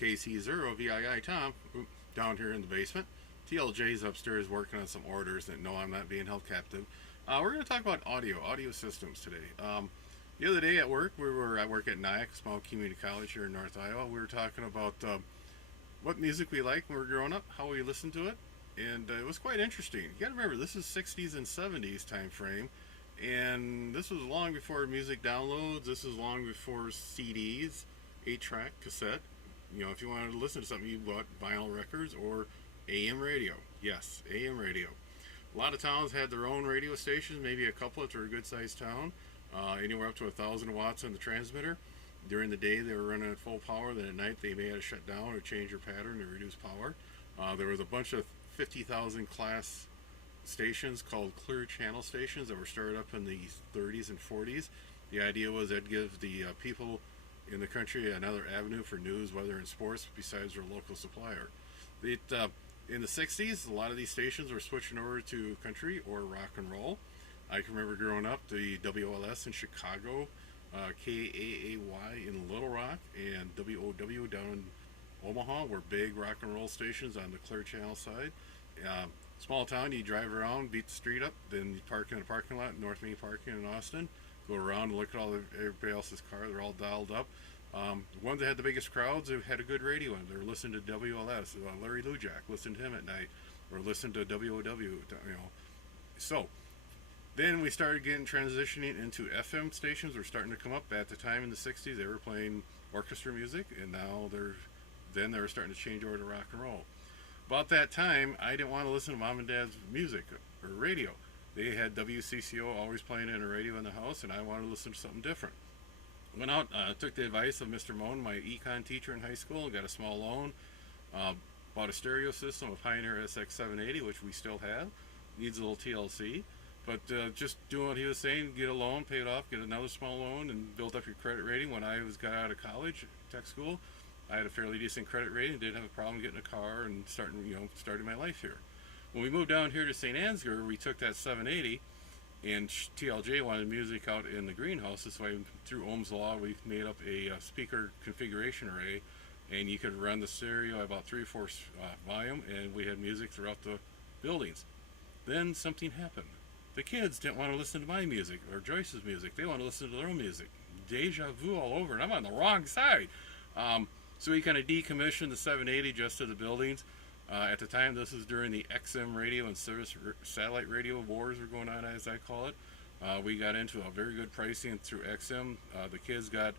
KC0VII Tom down here in the basement. TLJ's upstairs working on some orders, and no, I'm not being held captive. We're going to talk about audio systems today. The other day at work, I work at NIAC, small community college here in North Iowa. We were talking about what music we liked when we were growing up, how we listened to it, and it was quite interesting. You got to remember, this is 60s and 70s time frame, and this was long before music downloads. This is long before CDs, 8-track, cassette. You know, if you wanted to listen to something, you bought vinyl records or AM radio. Yes, AM radio. A lot of towns had their own radio stations, maybe a couple if they're a good-sized town. Anywhere up to 1,000 watts on the transmitter. During the day, they were running at full power. Then at night, they may have to shut down or change their pattern to reduce power. There was a bunch of 50,000 class stations called clear channel stations that were started up in the 30s and 40s. The idea was that'd give the people in the country another avenue for news, weather, and sports besides their local supplier. In the 60s, a lot of these stations were switching over to country or rock and roll. I can remember growing up, the WLS in Chicago, KAAY in Little Rock, and WOW down in Omaha were big rock and roll stations on the clear channel side. Small town, you drive around, beat the street up, then you park in a parking lot, North Main Parking in Austin, go around and look at everybody else's car. They're all dialed up. The ones that had the biggest crowds had a good radio in. They were listening to WLS. Larry Lujak, listened to him at night, or listened to WOW. You know, so then we started transitioning into FM stations. Were starting to come up. At the time in the 60s, they were playing orchestra music, and now they were starting to change over to rock and roll. About that time, I didn't want to listen to mom and dad's music or radio. They had WCCO always playing in a radio in the house, and I wanted to listen to something different. Went out, took the advice of Mr. Moan, my econ teacher in high school, and got a small loan. Bought a stereo system, a Pioneer SX780, which we still have. Needs a little TLC. But just doing what he was saying, get a loan, pay it off, get another small loan, and build up your credit rating. When I got out of college, tech school, I had a fairly decent credit rating, didn't have a problem getting a car and starting my life here. When we moved down here to St. Ansgar, we took that 780, and TLJ wanted music out in the greenhouses, so through Ohm's Law, we made up a speaker configuration array, and you could run the stereo at about 3/4 volume, and we had music throughout the buildings. Then something happened. The kids didn't want to listen to my music or Joyce's music. They want to listen to their own music. Deja vu all over, and I'm on the wrong side. So we kind of decommissioned the 780 just to the buildings. At the time, this was during the XM radio and service satellite radio wars were going on, as I call it. We got into a very good pricing through XM. The kids got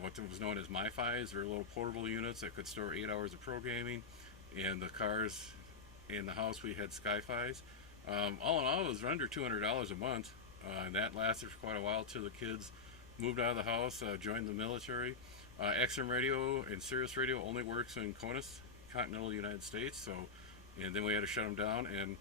what was known as MiFis. They're little portable units that could store 8 hours of programming. And the cars in the house, we had SkyFis. All in all, it was under $200 a month, and that lasted for quite a while till the kids moved out of the house, joined the military. XM radio and Sirius radio only works in CONUS, continental United States, and then we had to shut them down. And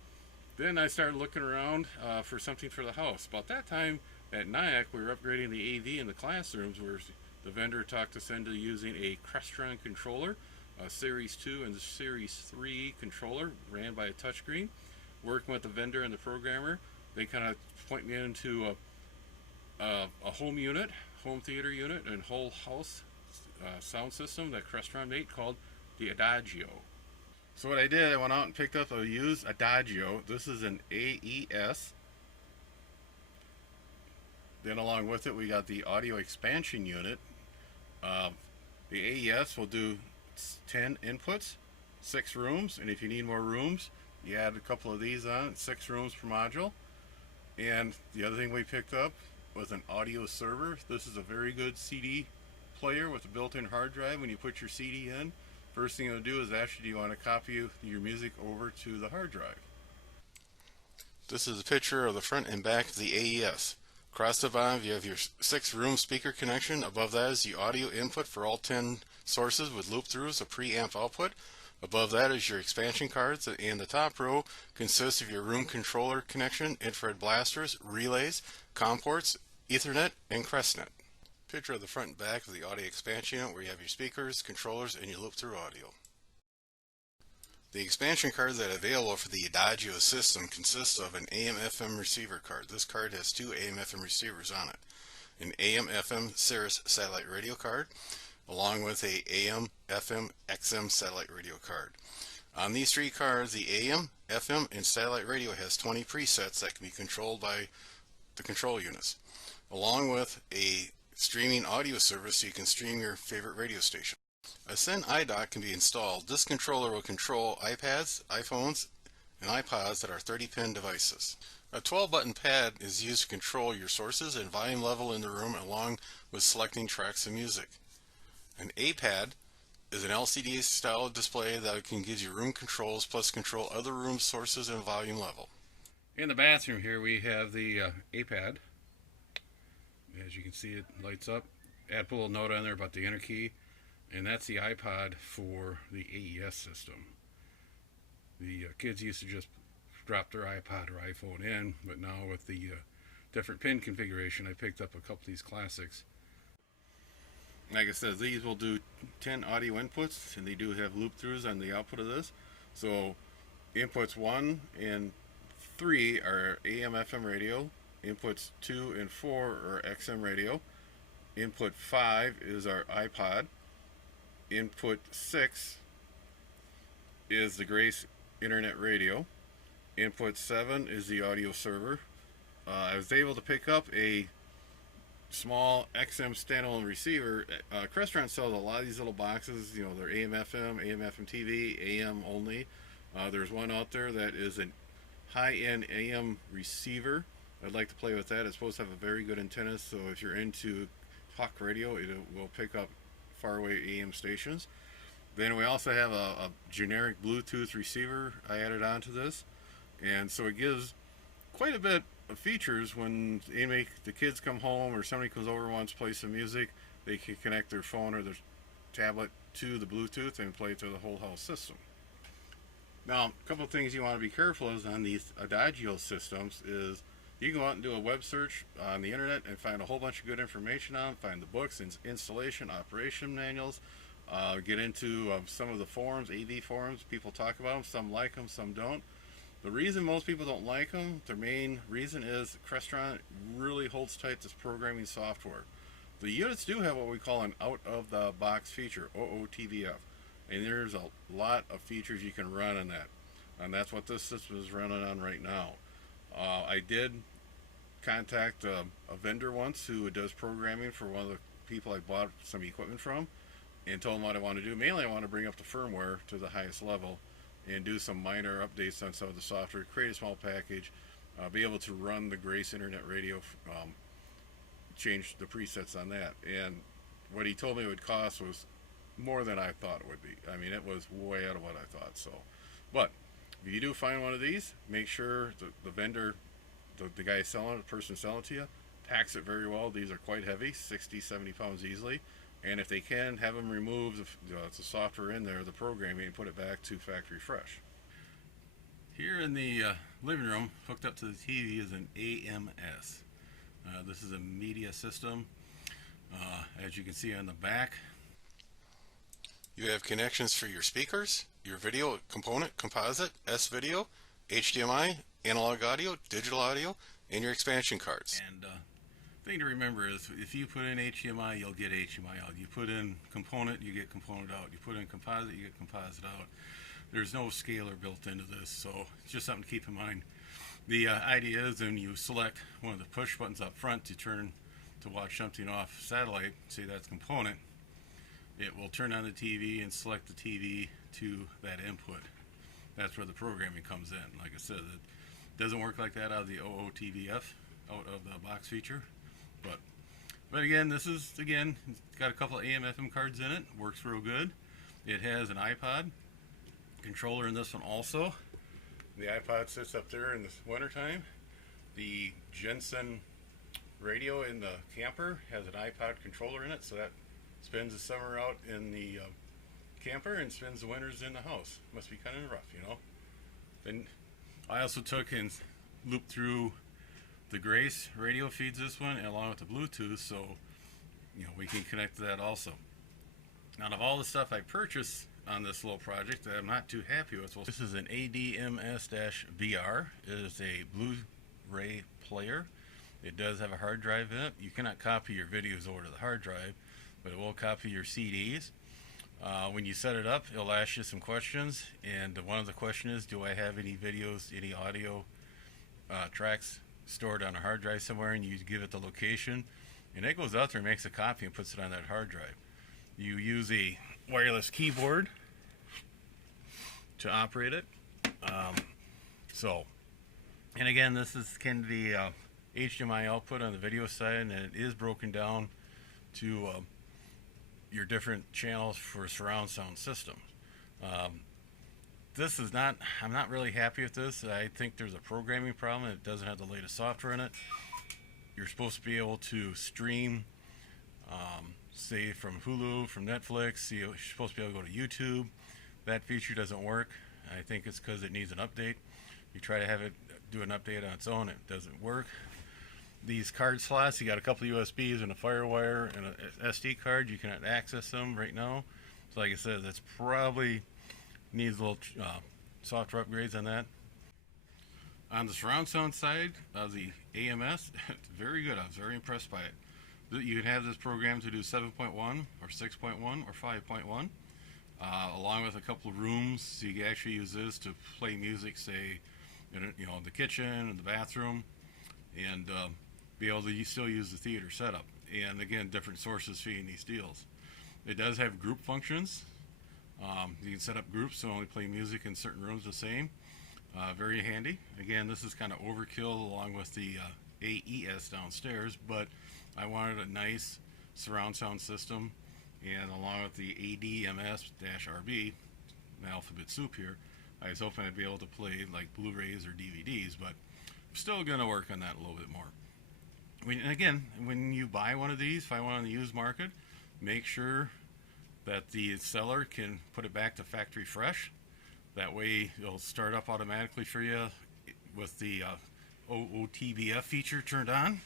then I started looking around for something for the house. About that time at NIAC, we were upgrading the AV in the classrooms, where the vendor talked us into using a Crestron controller, a Series 2 and Series 3 controller, ran by a touchscreen. Working with the vendor and the programmer, they kind of point me into a home theater unit, and whole house sound system that Crestron made called the Adagio. So what I did, I went out and picked up a used Adagio. This is an AES. Then along with it, we got the audio expansion unit. The AES will do 10 inputs, 6 rooms, and if you need more rooms, you add a couple of these on, 6 rooms per module. And the other thing we picked up was an audio server. This is a very good CD player with a built-in hard drive. When you put your CD in, first thing it'll do is ask you, do you want to copy your music over to the hard drive? This is a picture of the front and back of the AES. Across the bottom, you have your 6-room speaker connection. Above that is the audio input for all 10 sources with loop-throughs, a preamp output. Above that is your expansion cards, and the top row consists of your room controller connection, infrared blasters, relays, COM ports, Ethernet, and CrestNet. Picture of the front and back of the audio expansion unit, where you have your speakers, controllers, and your loop-through audio. The expansion cards that are available for the Adagio system consists of an AM/FM receiver card. This card has 2 AM/FM receivers on it. An AM/FM Sirius satellite radio card, along with a AM, FM, XM satellite radio card. On these three cards, the AM, FM, and satellite radio has 20 presets that can be controlled by the control units, along with a streaming audio service so you can stream your favorite radio station. A SYN iDock can be installed. This controller will control iPads, iPhones, and iPods that are 30-pin devices. A 12-button pad is used to control your sources and volume level in the room along with selecting tracks of music. An A-pad is an LCD-style display that can give you room controls plus control other room sources and volume level. In the bathroom here we have the A-pad. As you can see, it lights up. Put a little note on there about the enter key, and that's the iPod for the AES system. The kids used to just drop their iPod or iPhone in, but now with the different pin configuration, I picked up a couple of these classics. Like I said, these will do 10 audio inputs, and they do have loop throughs on the output of this. So inputs 1 and 3 are AM FM radio. Inputs 2 and 4 are XM radio. Input 5 is our iPod. Input 6 is the Grace Internet Radio. Input 7 is the audio server. I was able to pick up a small XM standalone receiver. Crestron sells a lot of these little boxes. You know, they're AM FM TV, AM only. There's one out there that is a high-end AM receiver. I'd like to play with that. It's supposed to have a very good antenna, so if you're into talk radio, it will pick up faraway AM stations. Then we also have a generic Bluetooth receiver I added onto this, and so it gives quite a bit of features. When the kids come home or somebody comes over and wants to play some music, they can connect their phone or their tablet to the Bluetooth and play to the whole house system. Now, a couple of things you want to be careful is on these Adagio systems is you can go out and do a web search on the internet and find a whole bunch of good information on them, find the books, installation, operation manuals, get into some of the forums, AV forums. People talk about them. Some like them, some don't. The reason most people don't like them, their main reason is Crestron really holds tight this programming software. The units do have what we call an out-of-the-box feature, OOTVF, and there's a lot of features you can run on that, and that's what this system is running on right now. I did contact a vendor once who does programming for one of the people I bought some equipment from, and told them what I want to do. Mainly I want to bring up the firmware to the highest level and do some minor updates on some of the software, create a small package, be able to run the Grace Internet Radio, change the presets on that. And what he told me it would cost was more than I thought it would be. I mean, it was way out of what I thought. So, but if you do find one of these, make sure the vendor, the guy selling it, the person selling it to you, packs it very well. These are quite heavy, 60, 70 pounds easily. And if they can, have them remove the software in there, the programming, and put it back to factory fresh. Here in the living room, hooked up to the TV, is an AMS. This is a media system. As you can see on the back, you have connections for your speakers, your video component, composite, S-video, HDMI, analog audio, digital audio, and your expansion cards. And thing to remember is if you put in HDMI, you'll get HDMI out. You put in component, you get component out. You put in composite, you get composite out. There's no scaler built into this, so it's just something to keep in mind. The idea is when you select one of the push buttons up front to watch something off satellite, say that's component, it will turn on the TV and select the TV to that input. That's where the programming comes in. Like I said, it doesn't work like that out of the OOTVF, out of the box feature. But again, this is, it's got a couple of AM FM cards in it, works real good. It has an iPod controller in this one also. The iPod sits up there in the wintertime. The Jensen radio in the camper has an iPod controller in it, so that spends the summer out in the camper and spends the winters in the house. Must be kind of rough, you know. Then I also took and looped through the Grace radio feeds this one along with the Bluetooth, so we can connect to that also. Out of all the stuff I purchased on this little project that I'm not too happy with, this is an ADMS-VR. It is a Blu-ray player. It does have a hard drive in it. You cannot copy your videos over to the hard drive, but it will copy your CDs. When you set it up, it'll ask you some questions, and one of the questions is, do I have any videos, any audio tracks stored on a hard drive somewhere? And you give it the location, and it goes out there and makes a copy and puts it on that hard drive. You use a wireless keyboard to operate it. And again, this is kind of the HDMI output on the video side, and it is broken down to your different channels for surround sound systems. This is not, I'm not really happy with this. I think there's a programming problem. It doesn't have the latest software in it. You're supposed to be able to stream, say from Hulu, from Netflix. You're supposed to be able to go to YouTube. That feature doesn't work. I think it's because it needs an update. You try to have it do an update on its own, it doesn't work. These card slots, you got a couple of USBs and a FireWire and an SD card. You cannot access them right now. So like I said, that's probably needs a little software upgrades on that. On the surround sound side of the AMS, it's very good. I was very impressed by it. You can have this program to do 7.1 or 6.1 or 5.1, along with a couple of rooms. So you can actually use this to play music, say, in, the kitchen and the bathroom, and be able to still use the theater setup. And again, different sources feeding these deals. It does have group functions. You can set up groups so only play music in certain rooms the same. Very handy. Again, this is kind of overkill along with the AES downstairs, but I wanted a nice surround sound system, and along with the ADMS-RB, alphabet soup here, I was hoping I'd be able to play like Blu-rays or DVDs, but I'm still going to work on that a little bit more. When you buy one of these, find one on the used market, make sure that the seller can put it back to factory fresh. That way it'll start up automatically for you with the OOTBF feature turned on.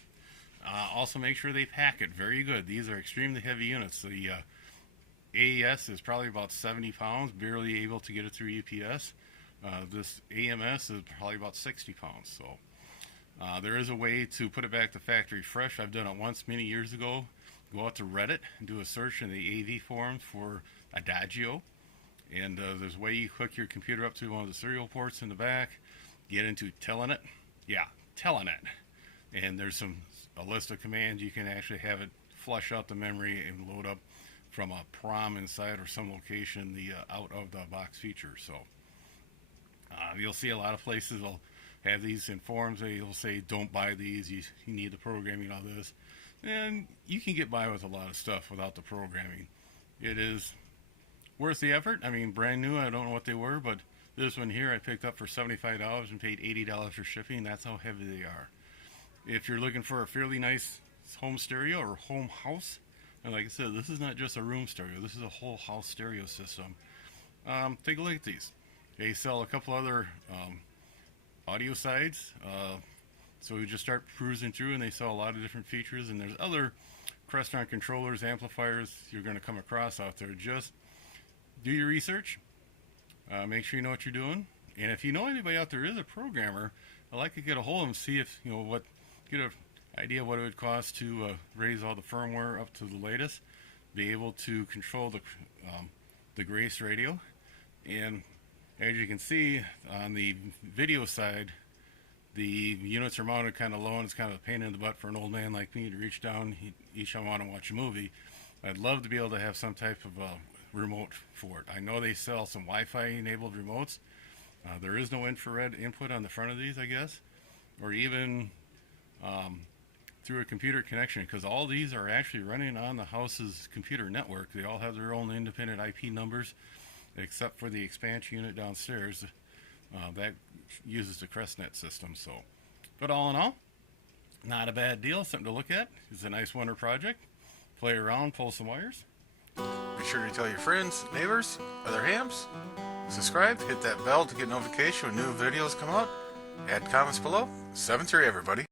Also make sure they pack it very good. These are extremely heavy units. The AES is probably about 70 pounds, barely able to get it through UPS. This AMS is probably about 60 pounds. So there is a way to put it back to factory fresh. I've done it once many years ago. Go out to Reddit and do a search in the AV forums for Adagio. And there's a way you hook your computer up to one of the serial ports in the back, get into Telnet. Yeah, Telnet. And there's a list of commands. You can actually have it flush out the memory and load up from a PROM inside or some location the out of the box feature. So you'll see a lot of places will have these in forums. They'll say, don't buy these, you need the programming, all this. And you can get by with a lot of stuff without the programming. It is worth the effort. I mean, brand new, I don't know what they were, but this one here I picked up for $75 and paid $80 for shipping. That's how heavy they are. If you're looking for a fairly nice home stereo or home house, and like I said, this is not just a room stereo, this is a whole house stereo system. Take a look at these. They sell a couple other audio sides. So we just start cruising through, and they sell a lot of different features, and there's other Crestron controllers, amplifiers you're going to come across out there. Just do your research. Make sure you know what you're doing. And if you know anybody out there is a programmer, I'd like to get a hold of them, see if, get an idea what it would cost to raise all the firmware up to the latest, be able to control the Grace radio. And as you can see on the video side, the units are mounted kind of low, and it's kind of a pain in the butt for an old man like me to reach down each time I want to watch a movie. I'd love to be able to have some type of remote for it. I know they sell some Wi-Fi enabled remotes. There is no infrared input on the front of these, I guess, or even through a computer connection, because all these are actually running on the house's computer network. They all have their own independent IP numbers, except for the expansion unit downstairs. That uses the CrestNet system. So, but all in all, not a bad deal, something to look at. It's a nice winter project. Play around, pull some wires. Be sure to tell your friends, neighbors, other hams. Subscribe, hit that bell to get notification when new videos come out. Add comments below. 7-3 everybody.